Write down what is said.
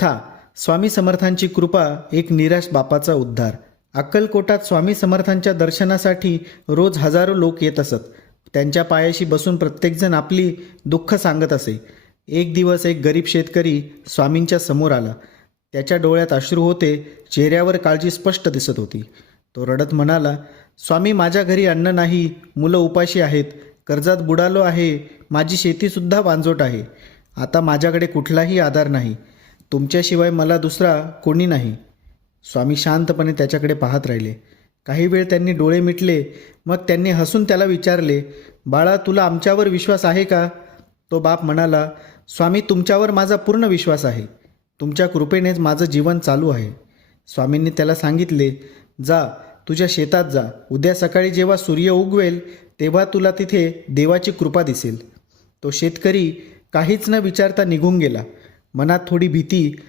कथा स्वामी समर्थांची कृपा एक निराश बापाचा उद्धार. अक्कलकोटात स्वामी समर्थांच्या दर्शनासाठी रोज हजारो लोक येत असत. त्यांच्या पायाशी बसून प्रत्येकजण आपली दुःख सांगत असे. एक दिवस एक गरीब शेतकरी स्वामींच्या समोर आला. त्याच्या डोळ्यात अश्रू होते चेहऱ्यावर काळजी स्पष्ट दिसत होती. तो रडत म्हणाला स्वामी माझ्या घरी अन्न नाही मुलं उपाशी आहेत. कर्जात बुडालो आहे माझी शेतीसुद्धा वांजोट आहे. आता माझ्याकडे कुठलाही आधार नाही. तुमच्याशिवाय मला दुसरा कोणी नाही. स्वामी शांतपणे त्याच्याकडे पाहत राहिले. काही वेळ त्यांनी डोळे मिटले मग त्यांनी हसून त्याला विचारले बाळा तुला आमच्यावर विश्वास आहे का? तो बाप म्हणाला स्वामी तुमच्यावर माझा पूर्ण विश्वास आहे. तुमच्या कृपेनेच माझं जीवन चालू आहे. स्वामींनी त्याला सांगितले जा तुझ्या शेतात जा. उद्या सकाळी जेव्हा सूर्य उगवेल तेव्हा तुला तिथे देवाची कृपा दिसेल. तो शेतकरी काहीच न विचारता निघून गेला. मनात थोडी भीती